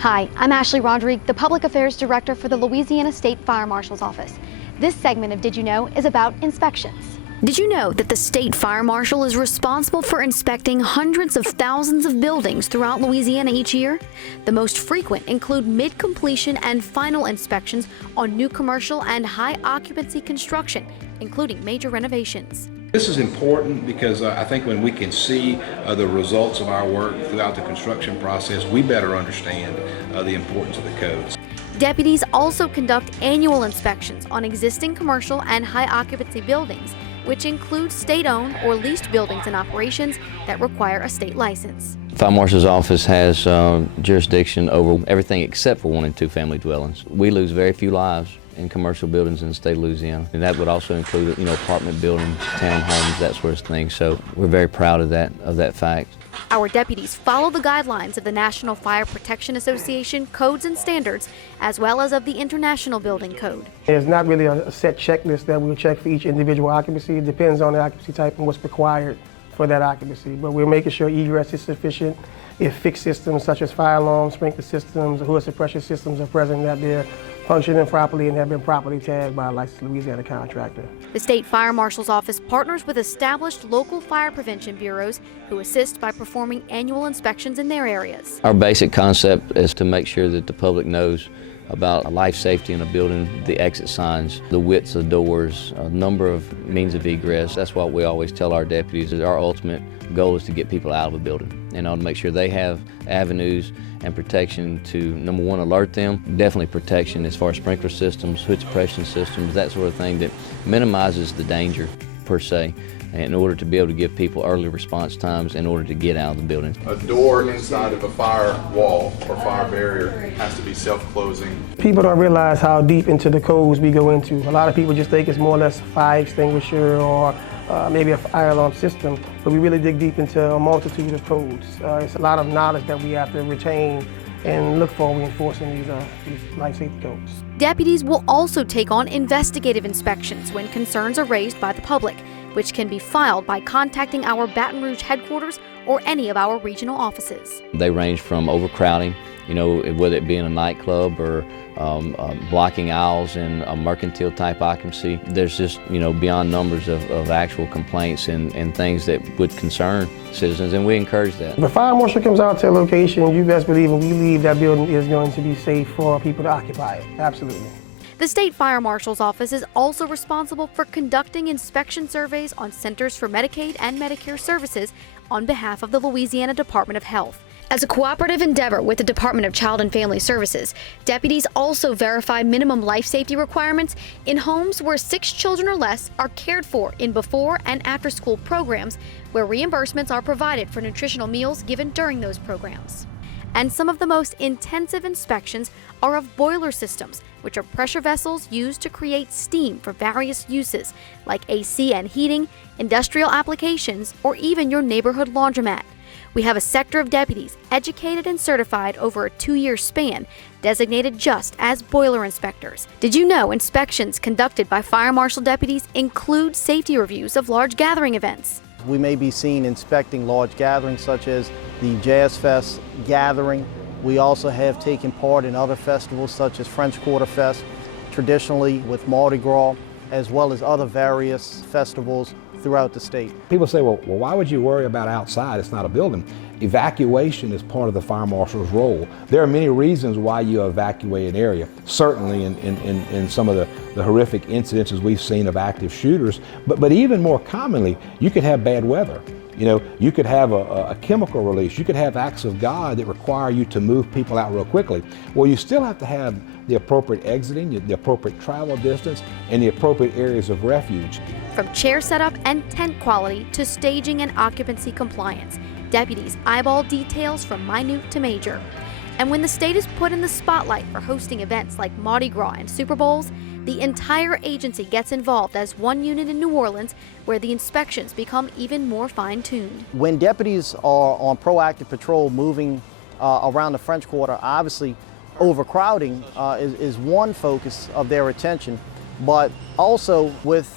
Hi, I'm Ashley Rodrigue, the Public Affairs Director for the Louisiana State Fire Marshal's Office. This segment of Did You Know is about inspections. Did you know that the State Fire Marshal is responsible for inspecting hundreds of thousands of buildings throughout Louisiana each year? The most frequent include mid-completion and final inspections on new commercial and high-occupancy construction, including major renovations. This is important because I think when we can see the results of our work throughout the construction process, we better understand the importance of the codes. Deputies also conduct annual inspections on existing commercial and high-occupancy buildings, which include state-owned or leased buildings and operations that require a state license. The Fire Marshal's office has jurisdiction over everything except for 1- and 2-family dwellings. We lose very few lives in commercial buildings in the state of Louisiana, and that would also include, apartment buildings, townhomes, that sort of thing. So we're very proud of that fact. Our deputies follow the guidelines of the National Fire Protection Association codes and standards, as well as of the International Building Code. There's not really a set checklist that we'll check for each individual occupancy. It depends on the occupancy type and what's required for that occupancy. But we're making sure egress is sufficient. If fixed systems such as fire alarms, sprinkler systems, hood suppression systems are present, that they're functioning properly and have been properly tagged by a licensed Louisiana contractor. The State Fire Marshal's Office partners with established local fire prevention bureaus who assist by performing annual inspections in their areas. Our basic concept is to make sure that the public knows about life safety in a building, the exit signs, the widths of doors, a number of means of egress. That's what we always tell our deputies. Our ultimate goal is to get people out of a building and to make sure they have avenues and protection to, number one, alert them. Definitely protection as far as sprinkler systems, hood suppression systems, that sort of thing that minimizes the danger per se, in order to be able to give people early response times in order to get out of the building. A door inside of a fire wall or fire barrier has to be self-closing. People don't realize how deep into the codes we go into. A lot of people just think it's more or less a fire extinguisher or maybe a fire alarm system, but we really dig deep into a multitude of codes. It's a lot of knowledge that we have to retain and look for when enforcing these life safety codes. Deputies will also take on investigative inspections when concerns are raised by the public, which can be filed by contacting our Baton Rouge headquarters or any of our regional offices. They range from overcrowding, whether it be in a nightclub or blocking aisles in a mercantile type occupancy. There's just, beyond numbers of actual complaints and things that would concern citizens, and we encourage that. If a fire marshal comes out to a location, you best believe when we leave, that building is going to be safe for people to occupy it. Absolutely. The State Fire Marshal's Office is also responsible for conducting inspection surveys on Centers for Medicaid and Medicare Services on behalf of the Louisiana Department of Health. As a cooperative endeavor with the Department of Child and Family Services, deputies also verify minimum life safety requirements in homes where 6 children or less are cared for in before and after school programs, where reimbursements are provided for nutritional meals given during those programs. And some of the most intensive inspections are of boiler systems, which are pressure vessels used to create steam for various uses, like AC and heating, industrial applications, or even your neighborhood laundromat. We have a sector of deputies educated and certified over a 2-year span, designated just as boiler inspectors. Did you know inspections conducted by fire marshal deputies include safety reviews of large gathering events? We may be seen inspecting large gatherings such as the Jazz Fest gathering. We also have taken part in other festivals such as French Quarter Fest, traditionally with Mardi Gras, as well as other various festivals throughout the state. People say, well, why would you worry about outside? It's not a building. Evacuation is part of the fire marshal's role. There are many reasons why you evacuate an area. Certainly in some of the horrific incidences we've seen of active shooters, but even more commonly, you could have bad weather. You could have a chemical release. You could have acts of God that require you to move people out real quickly. Well, you still have to have the appropriate exiting, the appropriate travel distance, and the appropriate areas of refuge. From chair setup and tent quality to staging and occupancy compliance, deputies eyeball details from minute to major. And when the state is put in the spotlight for hosting events like Mardi Gras and Super Bowls, the entire agency gets involved as one unit in New Orleans, where the inspections become even more fine-tuned. When deputies are on proactive patrol moving around the French Quarter, obviously overcrowding is one focus of their attention, but also with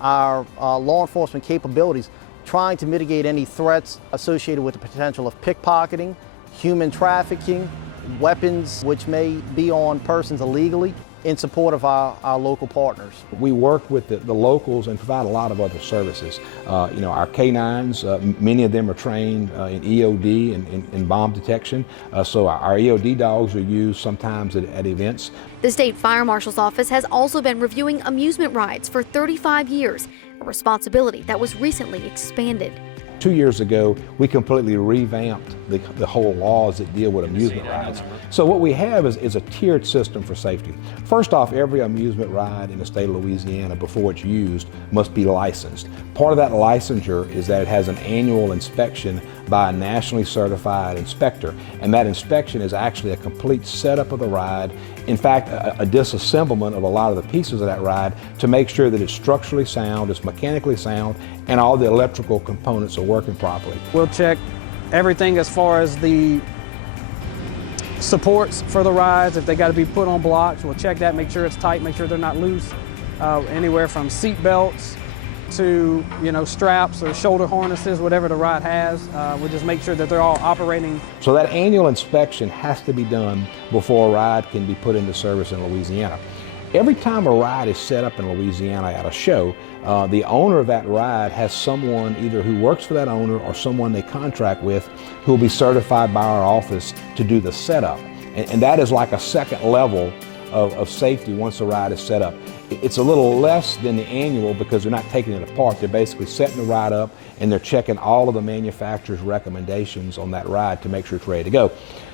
our law enforcement capabilities, trying to mitigate any threats associated with the potential of pickpocketing, human trafficking, weapons which may be on persons illegally in support of our local partners. We work with the locals and provide a lot of other services. Our K-9s, many of them are trained in EOD and in bomb detection, so our EOD dogs are used sometimes at events. The State Fire Marshal's office has also been reviewing amusement rides for 35 years, a responsibility that was recently expanded. 2 years ago, we completely revamped the whole laws that deal with amusement rides. So what we have is a tiered system for safety. First off, every amusement ride in the state of Louisiana before it's used must be licensed. Part of that licensure is that it has an annual inspection by a nationally certified inspector, and that inspection is actually a complete setup of the ride. In fact, a disassemblement of a lot of the pieces of that ride to make sure that it's structurally sound, it's mechanically sound, and all the electrical components are working properly. We'll check everything as far as the supports for the rides. If they got to be put on blocks, we'll check that, make sure it's tight, make sure they're not loose. Anywhere from seat belts to straps or shoulder harnesses, whatever the ride has. We'll just make sure that they're all operating. So that annual inspection has to be done before a ride can be put into service in Louisiana. Every time a ride is set up in Louisiana at a show, the owner of that ride has someone either who works for that owner or someone they contract with who will be certified by our office to do the setup. And that is like a second level of safety once a ride is set up. It's a little less than the annual because they're not taking it apart. They're basically setting the ride up and they're checking all of the manufacturer's recommendations on that ride to make sure it's ready to go.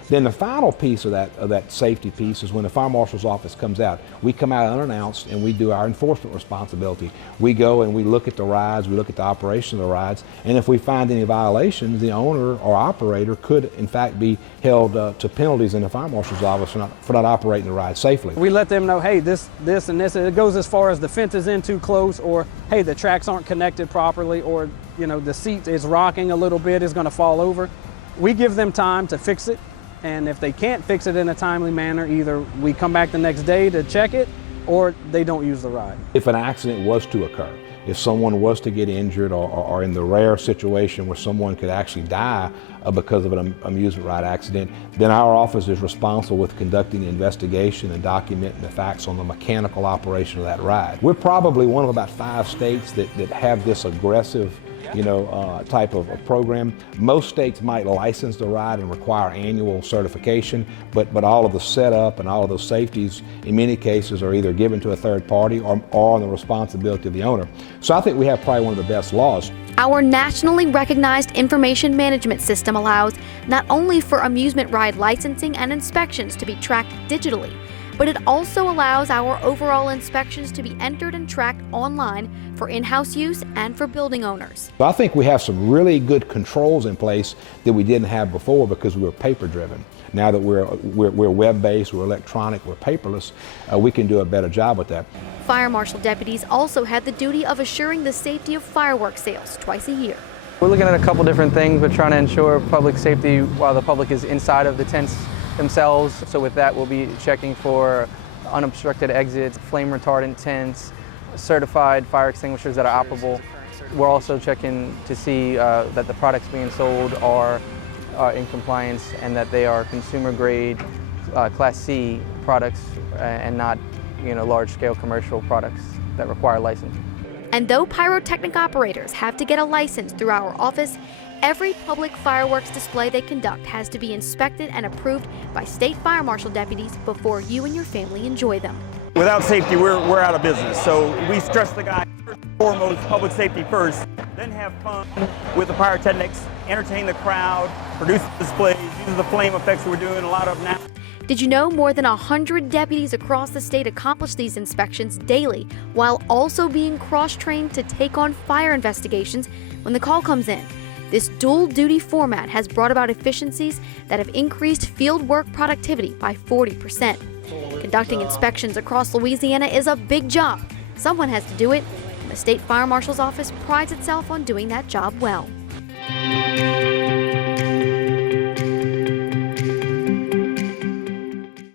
Then the final piece of that safety piece is when the Fire Marshal's office comes out. We come out unannounced and we do our enforcement responsibility. We go and we look at the rides, we look at the operation of the rides, and if we find any violations, the owner or operator could in fact be held to penalties in the Fire Marshal's office for not operating the ride safely. We let them know, hey, this and this. It goes as far as the fence is in too close, or hey, the tracks aren't connected properly, or the seat is rocking a little bit, is going to fall over. We give them time to fix it. And if they can't fix it in a timely manner, either we come back the next day to check it or they don't use the ride. If an accident was to occur, if someone was to get injured or in the rare situation where someone could actually die because of an amusement ride accident, then our office is responsible with conducting the investigation and documenting the facts on the mechanical operation of that ride. We're probably one of about 5 states that have this aggressive type of a program. Most states might license the ride and require annual certification, but all of the setup and all of those safeties in many cases are either given to a third party or on the responsibility of the owner. So I think we have probably one of the best laws. Our nationally recognized information management system allows not only for amusement ride licensing and inspections to be tracked digitally, but it also allows our overall inspections to be entered and tracked online for in-house use and for building owners. I think we have some really good controls in place that we didn't have before because we were paper-driven. Now that we're web-based, we're electronic, we're paperless, we can do a better job with that. Fire Marshal deputies also had the duty of assuring the safety of fireworks sales twice a year. We're looking at a couple different things. We're trying to ensure public safety while the public is inside of the tents themselves. So with that, we'll be checking for unobstructed exits, flame retardant tents, certified fire extinguishers that are operable. We're also checking to see that the products being sold are in compliance and that they are consumer grade Class C products and not large-scale commercial products that require licensing. And though pyrotechnic operators have to get a license through our office, every public fireworks display they conduct has to be inspected and approved by State Fire Marshal deputies before you and your family enjoy them. Without safety, we're out of business. So we stress the guy first and foremost, public safety first, then have fun with the pyrotechnics, entertain the crowd, produce displays, use the flame effects that we're doing a lot of now. Did you know more than 100 deputies across the state accomplish these inspections daily while also being cross-trained to take on fire investigations when the call comes in? This dual-duty format has brought about efficiencies that have increased field work productivity by 40%. Conducting inspections across Louisiana is a big job. Someone has to do it, and the State Fire Marshal's office prides itself on doing that job well.